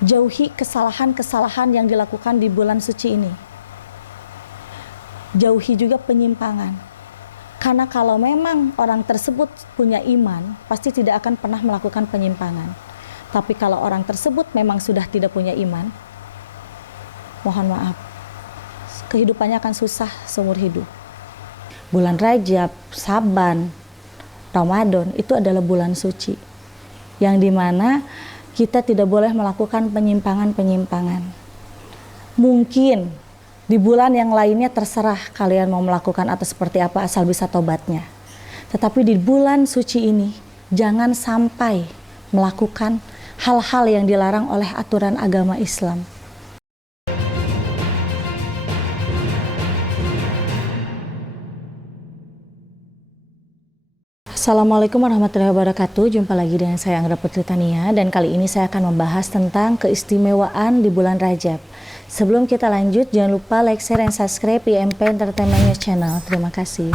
Jauhi kesalahan-kesalahan yang dilakukan di bulan suci ini. Jauhi juga penyimpangan. Karena kalau memang orang tersebut punya iman, pasti tidak akan pernah melakukan penyimpangan. Tapi kalau orang tersebut memang sudah tidak punya iman, mohon maaf, kehidupannya akan susah seumur hidup. Bulan Rajab, Saban, Ramadan itu adalah bulan suci, yang dimana kita tidak boleh melakukan penyimpangan-penyimpangan. Mungkin di bulan yang lainnya terserah kalian mau melakukan atau seperti apa, asal bisa tobatnya. Tetapi di bulan suci ini jangan sampai melakukan hal-hal yang dilarang oleh aturan agama Islam. Assalamualaikum warahmatullahi wabarakatuh. Jumpa lagi dengan saya Anggra Putri Tania, dan kali ini saya akan membahas tentang keistimewaan di bulan Rajab. Sebelum kita lanjut, jangan lupa like, share, dan subscribe IMP Entertainment News Channel. Terima kasih.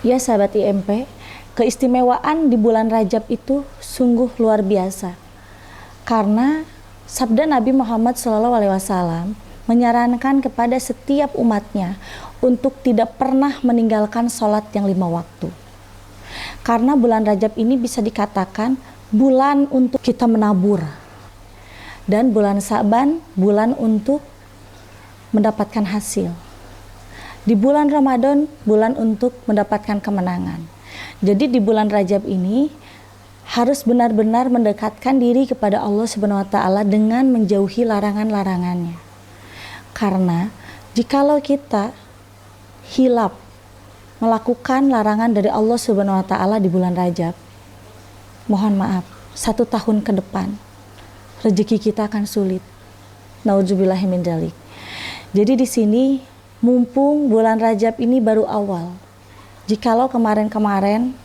Ya sahabat IMP, keistimewaan di bulan Rajab itu sungguh luar biasa. Karena sabda Nabi Muhammad SAW menyarankan kepada setiap umatnya untuk tidak pernah meninggalkan sholat yang 5 waktu. Karena bulan Rajab ini bisa dikatakan bulan untuk kita menabur. Dan bulan Saban, bulan untuk mendapatkan hasil. Di bulan Ramadan, bulan untuk mendapatkan kemenangan. Jadi di bulan Rajab ini harus benar-benar mendekatkan diri kepada Allah Subhanahu wa taala dengan menjauhi larangan-larangannya. Karena jikalau kita hilap melakukan larangan dari Allah Subhanahu wa taala di bulan Rajab, mohon maaf, 1 tahun ke depan rezeki kita akan sulit. Nauzubillahi min dzalik. Jadi di sini mumpung bulan Rajab ini baru awal. Jikalau kemarin-kemarin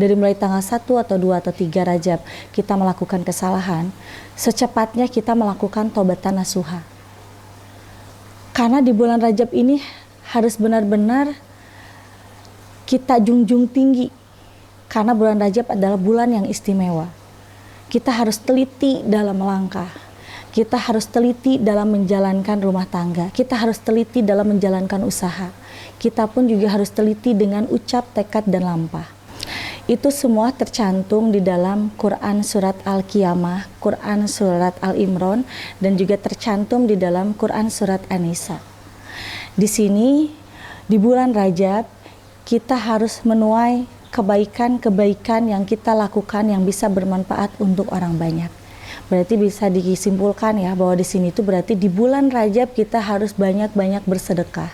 dari mulai tanggal 1 atau 2 atau 3 Rajab kita melakukan kesalahan, secepatnya kita melakukan taubatan nasuha. Karena di bulan Rajab ini harus benar-benar kita junjung tinggi. Karena bulan Rajab adalah bulan yang istimewa. Kita harus teliti dalam melangkah. Kita harus teliti dalam menjalankan rumah tangga. Kita harus teliti dalam menjalankan usaha. Kita pun juga harus teliti dengan ucap, tekad, dan lampah. Itu semua tercantum di dalam Quran Surat Al-Qiyamah, Quran Surat Al-Imran, dan juga tercantum di dalam Quran Surat An-Nisa. Di sini, di bulan Rajab, kita harus menuai kebaikan-kebaikan yang kita lakukan yang bisa bermanfaat untuk orang banyak. Berarti bisa disimpulkan ya bahwa di sini itu berarti di bulan Rajab kita harus banyak-banyak bersedekah.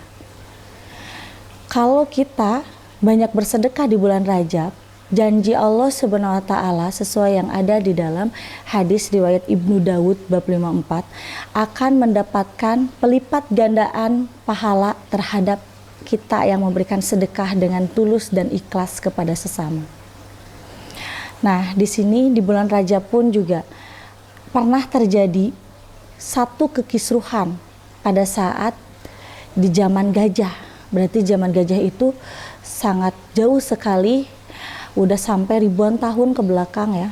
Kalau kita banyak bersedekah di bulan Rajab, janji Allah Subhanahu wa taala sesuai yang ada di dalam hadis riwayat Ibnu Daud bab 54 akan mendapatkan pelipat gandaan pahala terhadap kita yang memberikan sedekah dengan tulus dan ikhlas kepada sesama. Nah, di sini di bulan Rajab pun juga pernah terjadi satu kekisruhan pada saat di zaman gajah. Berarti zaman gajah itu sangat jauh sekali, udah sampai ribuan tahun ke belakang ya.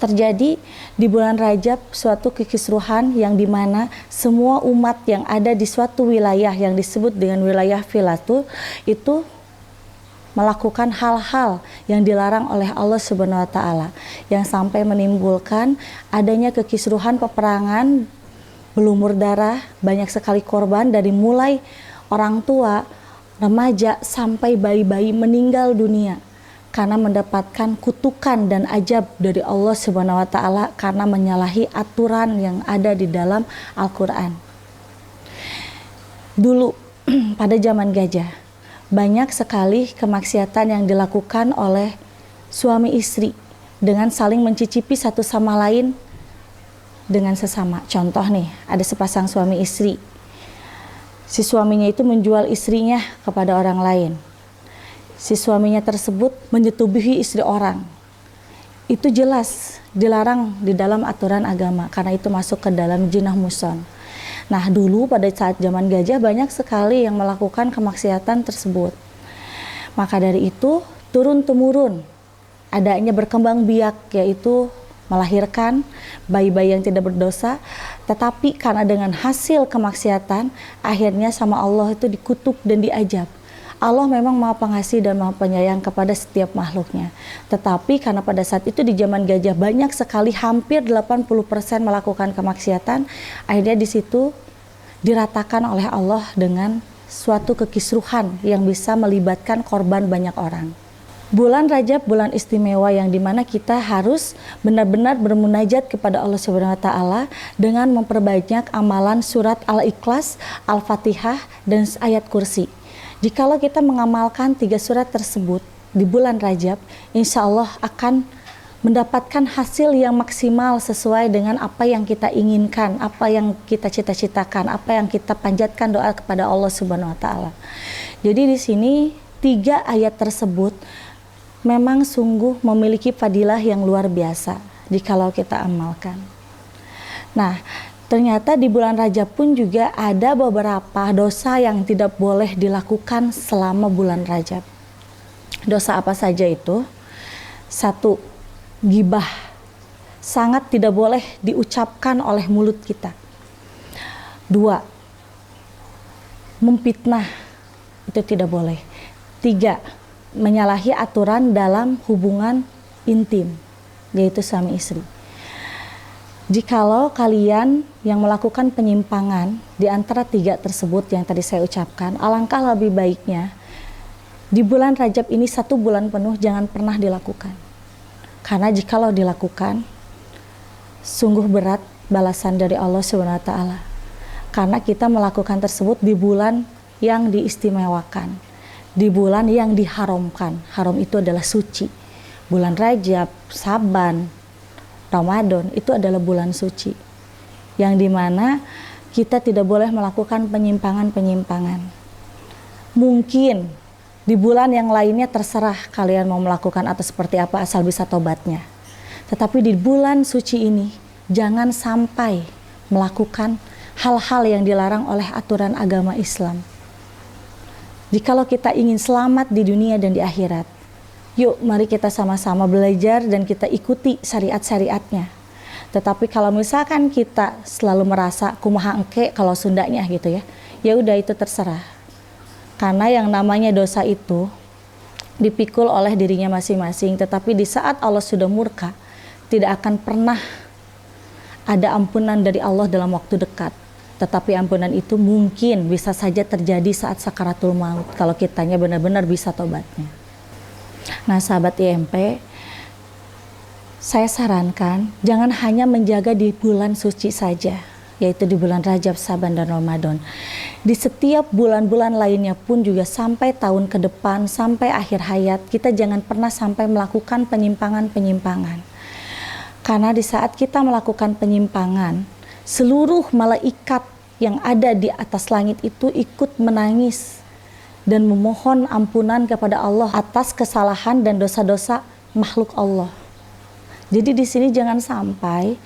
Terjadi di bulan Rajab suatu kekisruhan yang dimana semua umat yang ada di suatu wilayah yang disebut dengan wilayah Filatul itu melakukan hal-hal yang dilarang oleh Allah Subhanahu wa taala, yang sampai menimbulkan adanya kekisruhan, peperangan, berlumur darah, banyak sekali korban dari mulai orang tua, remaja sampai bayi-bayi meninggal dunia karena mendapatkan kutukan dan azab dari Allah Subhanahu wa taala karena menyalahi aturan yang ada di dalam Al-Qur'an. Dulu pada zaman gajah banyak sekali kemaksiatan yang dilakukan oleh suami istri dengan saling mencicipi satu sama lain dengan sesama. Contoh nih, ada sepasang suami istri. Si suaminya itu menjual istrinya kepada orang lain. si suaminya tersebut menyetubuhi istri orang. Itu jelas dilarang di dalam aturan agama karena itu masuk ke dalam jinah muson. Nah, dulu pada saat zaman gajah banyak sekali yang melakukan kemaksiatan tersebut. Maka dari itu turun-temurun adanya berkembang biak, yaitu melahirkan bayi-bayi yang tidak berdosa, tetapi karena dengan hasil kemaksiatan akhirnya sama Allah itu dikutuk dan diazab. Allah memang Maha Pengasih dan Maha Penyayang kepada setiap makhluknya. Tetapi karena pada saat itu di zaman gajah banyak sekali, hampir 80% melakukan kemaksiatan, akhirnya di situ diratakan oleh Allah dengan suatu kekisruhan yang bisa melibatkan korban banyak orang. Bulan Rajab bulan istimewa yang dimana kita harus benar-benar bermunajat kepada Allah Subhanahu wa Ta'ala dengan memperbanyak amalan surat Al-Ikhlas, Al-Fatihah, dan ayat kursi. Jikalau kita mengamalkan 3 surat tersebut di bulan Rajab, insya Allah akan mendapatkan hasil yang maksimal sesuai dengan apa yang kita inginkan, apa yang kita cita-citakan, apa yang kita panjatkan doa kepada Allah Subhanahu wa Ta'ala. Jadi di sini 3 ayat tersebut memang sungguh memiliki fadilah yang luar biasa jikalau kita amalkan. Nah, ternyata di bulan Rajab pun juga ada beberapa dosa yang tidak boleh dilakukan selama bulan Rajab. Dosa apa saja itu? 1, ghibah. Sangat tidak boleh diucapkan oleh mulut kita. 2, memfitnah. Itu tidak boleh. 3, menyalahi aturan dalam hubungan intim, yaitu suami istri. Jikalau kalian yang melakukan penyimpangan di antara 3 tersebut yang tadi saya ucapkan, alangkah lebih baiknya di bulan Rajab ini 1 bulan penuh jangan pernah dilakukan. Karena jikalau dilakukan, sungguh berat balasan dari Allah Subhanahu wa Ta'ala. Karena kita melakukan tersebut di bulan yang diistimewakan, di bulan yang diharamkan. Haram itu adalah suci. Bulan Rajab, Saban, Ramadan itu adalah bulan suci yang dimana kita tidak boleh melakukan penyimpangan-penyimpangan. Mungkin di bulan yang lainnya terserah kalian mau melakukan atau seperti apa asal bisa tobatnya. Tetapi di bulan suci ini jangan sampai melakukan hal-hal yang dilarang oleh aturan agama Islam. Jikalau kita ingin selamat di dunia dan di akhirat, yuk mari kita sama-sama belajar dan kita ikuti syariat-syariatnya. Tetapi kalau misalkan kita selalu merasa kumaha engke kalau Sundanya gitu ya, ya udah itu terserah. Karena yang namanya dosa itu dipikul oleh dirinya masing-masing, tetapi di saat Allah sudah murka, tidak akan pernah ada ampunan dari Allah dalam waktu dekat. Tetapi ampunan itu mungkin bisa saja terjadi saat sakaratul maut kalau kitanya benar-benar bisa tobatnya. Nah, sahabat IMP, saya sarankan jangan hanya menjaga di bulan suci saja, yaitu di bulan Rajab, Saban, dan Ramadan. Di setiap bulan-bulan lainnya pun juga sampai tahun ke depan, sampai akhir hayat, kita jangan pernah sampai melakukan penyimpangan-penyimpangan. Karena di saat kita melakukan penyimpangan, seluruh malaikat yang ada di atas langit itu ikut menangis dan memohon ampunan kepada Allah atas kesalahan dan dosa-dosa makhluk Allah. Jadi di sini jangan sampai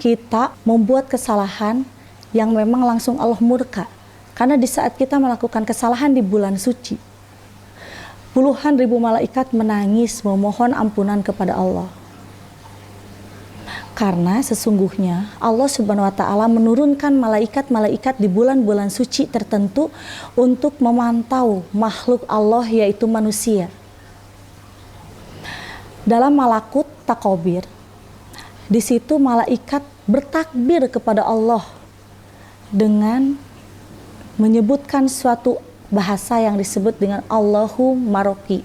kita membuat kesalahan yang memang langsung Allah murka. Karena di saat kita melakukan kesalahan di bulan suci, puluhan ribu malaikat menangis memohon ampunan kepada Allah. Karena sesungguhnya Allah Subhanahu wa Ta'ala menurunkan malaikat-malaikat di bulan-bulan suci tertentu untuk memantau makhluk Allah, yaitu manusia. Dalam malakut takobir, di situ malaikat bertakbir kepada Allah dengan menyebutkan suatu bahasa yang disebut dengan Allahu Maroki,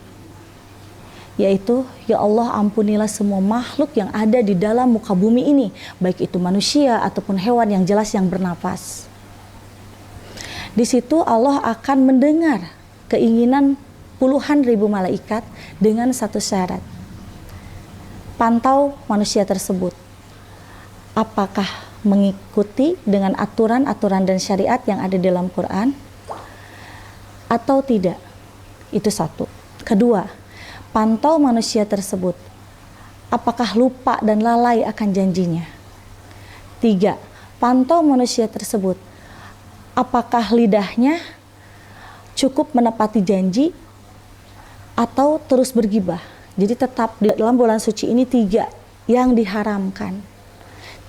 yaitu ya Allah ampunilah semua makhluk yang ada di dalam muka bumi ini, baik itu manusia ataupun hewan yang jelas yang bernafas. Di situ Allah akan mendengar keinginan puluhan ribu malaikat dengan satu syarat. Pantau manusia tersebut, apakah mengikuti dengan aturan-aturan dan syariat yang ada dalam Quran atau tidak. Itu satu. Kedua, pantau manusia tersebut. Apakah lupa dan lalai akan janjinya? Tiga, pantau manusia tersebut. Apakah lidahnya cukup menepati janji atau terus bergibah? Jadi tetap di dalam bulan suci ini 3 yang diharamkan,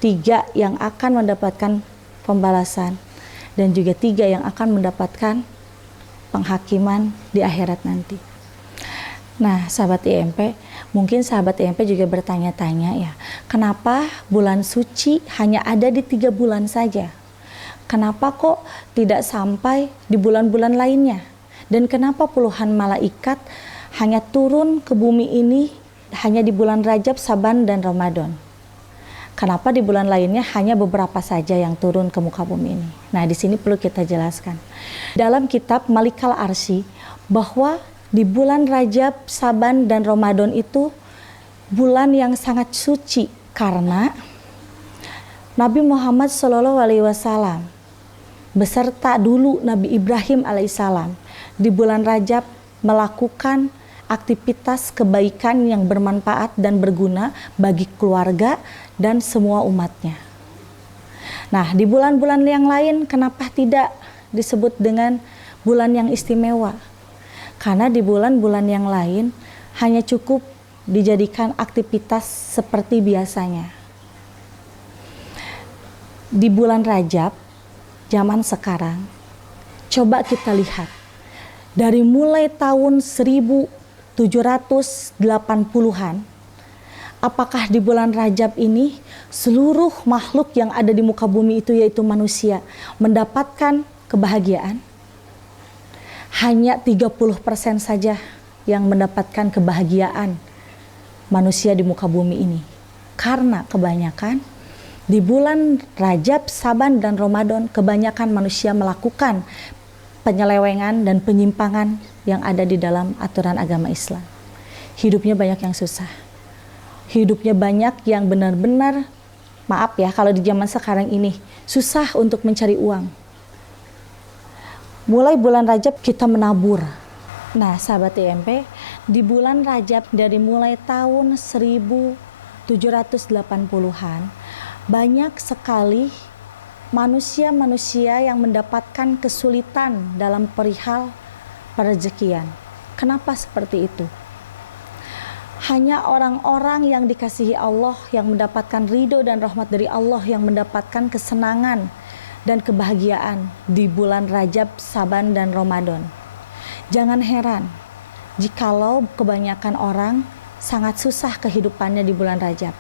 3 yang akan mendapatkan pembalasan, dan juga 3 yang akan mendapatkan penghakiman di akhirat nanti. Nah, sahabat IMP, mungkin sahabat IMP juga bertanya-tanya ya, kenapa bulan suci hanya ada di 3 bulan saja? Kenapa kok tidak sampai di bulan-bulan lainnya? Dan kenapa puluhan malaikat hanya turun ke bumi ini hanya di bulan Rajab, Saban, dan Ramadan? Kenapa di bulan lainnya hanya beberapa saja yang turun ke muka bumi ini? Nah, di sini perlu kita jelaskan. Dalam kitab Malikal Arsy, bahwa di bulan Rajab, Saban, dan Ramadan itu bulan yang sangat suci karena Nabi Muhammad SAW beserta dulu Nabi Ibrahim alaihissalam di bulan Rajab melakukan aktivitas kebaikan yang bermanfaat dan berguna bagi keluarga dan semua umatnya. Nah, di bulan-bulan yang lain kenapa tidak disebut dengan bulan yang istimewa? Karena di bulan-bulan yang lain hanya cukup dijadikan aktivitas seperti biasanya. Di bulan Rajab zaman sekarang, coba kita lihat dari mulai tahun 1780-an, apakah di bulan Rajab ini seluruh makhluk yang ada di muka bumi itu, yaitu manusia, mendapatkan kebahagiaan? Hanya 30% saja yang mendapatkan kebahagiaan manusia di muka bumi ini, karena kebanyakan di bulan Rajab, Saban, dan Ramadan kebanyakan manusia melakukan penyelewengan dan penyimpangan yang ada di dalam aturan agama Islam. Hidupnya banyak yang susah. Hidupnya banyak yang benar-benar, maaf ya kalau di zaman sekarang ini, susah untuk mencari uang. Mulai bulan Rajab kita menabur. Nah, sahabat IMP, di bulan Rajab dari mulai tahun 1780-an, banyak sekali manusia-manusia yang mendapatkan kesulitan dalam perihal perezekian. Kenapa seperti itu? Hanya orang-orang yang dikasihi Allah, yang mendapatkan ridho dan rahmat dari Allah, yang mendapatkan kesenangan dan kebahagiaan di bulan Rajab, Saban, dan Ramadan. Jangan heran jikalau kebanyakan orang sangat susah kehidupannya di bulan Rajab.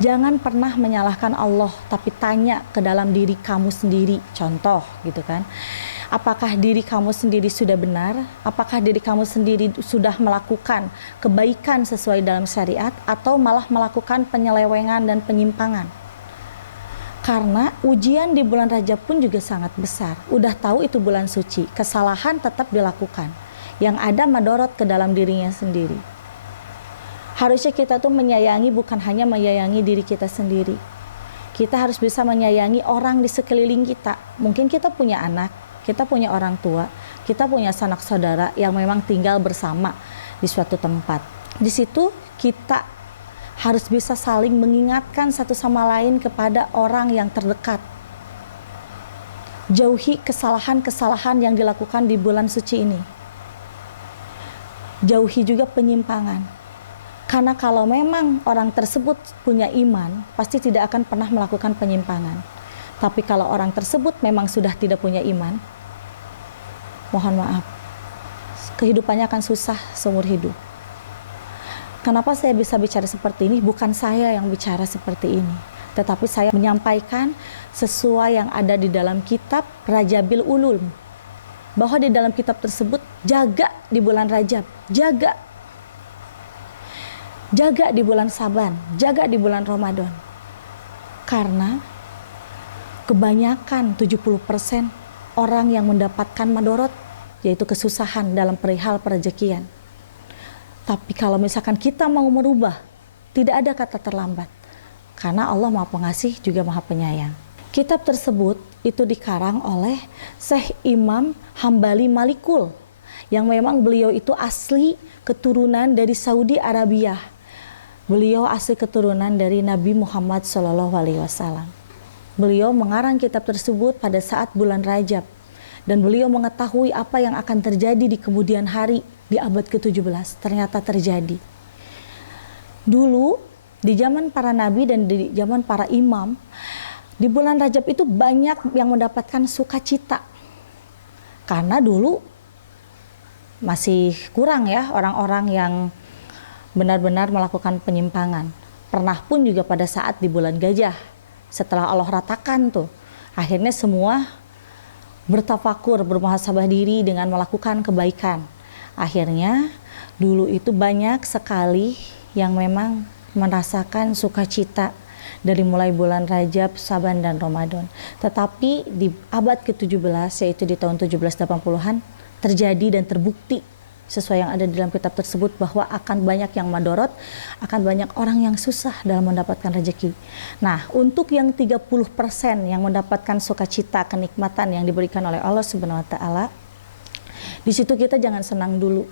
Jangan pernah menyalahkan Allah, tapi tanya ke dalam diri kamu sendiri. Contoh gitu kan, apakah diri kamu sendiri sudah benar? Apakah diri kamu sendiri sudah melakukan kebaikan sesuai dalam syariat, atau malah melakukan penyelewengan dan penyimpangan? Karena ujian di bulan Rajab pun juga sangat besar. Udah tahu itu bulan suci, kesalahan tetap dilakukan. Yang ada madorot ke dalam dirinya sendiri. Harusnya kita tuh menyayangi, bukan hanya menyayangi diri kita sendiri. Kita harus bisa menyayangi orang di sekeliling kita. Mungkin kita punya anak, kita punya orang tua, kita punya sanak saudara yang memang tinggal bersama di suatu tempat. Di situ kita harus bisa saling mengingatkan satu sama lain kepada orang yang terdekat. Jauhi kesalahan-kesalahan yang dilakukan di bulan suci ini. Jauhi juga penyimpangan. Karena kalau memang orang tersebut punya iman, pasti tidak akan pernah melakukan penyimpangan. Tapi kalau orang tersebut memang sudah tidak punya iman, mohon maaf, kehidupannya akan susah seumur hidup. Kenapa saya bisa bicara seperti ini? Bukan saya yang bicara seperti ini, tetapi saya menyampaikan sesuai yang ada di dalam kitab Rajabil Ulum. Bahwa di dalam kitab tersebut, jaga di bulan Rajab, jaga di bulan Saban, jaga di bulan Ramadan. Karena kebanyakan 70% orang yang mendapatkan madorot, yaitu kesusahan dalam perihal perezekian. Tapi kalau misalkan kita mau merubah, tidak ada kata terlambat. Karena Allah Maha Pengasih juga Maha Penyayang. Kitab tersebut itu dikarang oleh Syekh Imam Hambali Malikul. yang memang beliau itu asli keturunan dari Saudi Arabia. Beliau asli keturunan dari Nabi Muhammad SAW. Beliau mengarang kitab tersebut pada saat bulan Rajab, dan beliau mengetahui apa yang akan terjadi di kemudian hari di abad ke-17. Ternyata terjadi. Dulu di zaman para nabi dan di zaman para imam, di bulan Rajab itu banyak yang mendapatkan sukacita. Karena dulu masih kurang ya orang-orang yang benar-benar melakukan penyimpangan. Pernah pun juga pada saat di bulan Gajah, setelah Allah ratakan tuh, akhirnya semua bertafakur, bermuhasabah diri dengan melakukan kebaikan. Akhirnya dulu itu banyak sekali yang memang merasakan sukacita dari mulai bulan Rajab, Saban, dan Ramadan. Tetapi di abad ke-17, yaitu di tahun 1780-an, terjadi dan terbukti sesuai yang ada di dalam kitab tersebut bahwa akan banyak yang madorot, akan banyak orang yang susah dalam mendapatkan rezeki. Nah, untuk yang 30% yang mendapatkan sukacita, kenikmatan yang diberikan oleh Allah Subhanahu wa taala, di situ kita jangan senang dulu.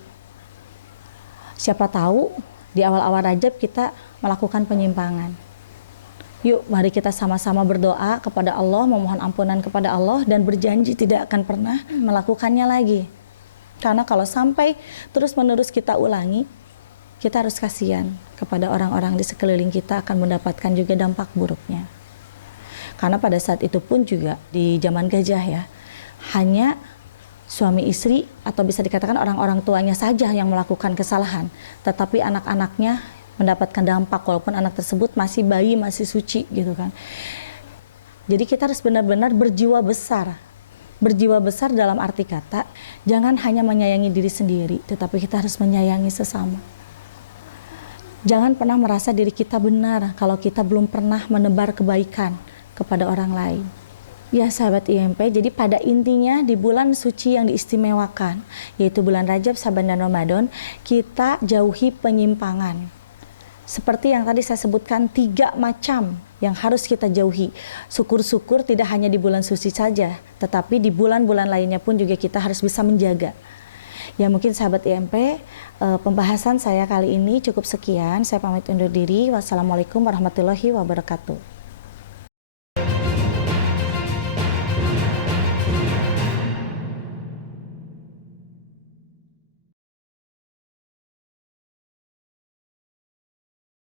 Siapa tahu di awal-awal Rajab kita melakukan penyimpangan. Yuk, mari kita sama-sama berdoa kepada Allah, memohon ampunan kepada Allah, dan berjanji tidak akan pernah melakukannya lagi. Karena kalau sampai terus-menerus kita ulangi, kita harus kasihan kepada orang-orang di sekeliling kita, akan mendapatkan juga dampak buruknya. Karena pada saat itu pun juga di zaman Gajah ya, hanya suami istri atau bisa dikatakan orang-orang tuanya saja yang melakukan kesalahan, tetapi anak-anaknya mendapatkan dampak walaupun anak tersebut masih bayi, masih suci gitu kan. Jadi kita harus benar-benar berjiwa besar. Berjiwa besar dalam arti kata, jangan hanya menyayangi diri sendiri, tetapi kita harus menyayangi sesama. Jangan pernah merasa diri kita benar kalau kita belum pernah menebar kebaikan kepada orang lain. Ya sahabat IMP, jadi pada intinya di bulan suci yang diistimewakan, yaitu bulan Rajab, Saban, dan Ramadan, kita jauhi penyimpangan. Seperti yang tadi saya sebutkan, 3 macam yang harus kita jauhi. Syukur-syukur tidak hanya di bulan suci saja, tetapi di bulan-bulan lainnya pun juga kita harus bisa menjaga. Ya mungkin sahabat IMP, pembahasan saya kali ini cukup sekian. Saya pamit undur diri. Wassalamualaikum warahmatullahi wabarakatuh.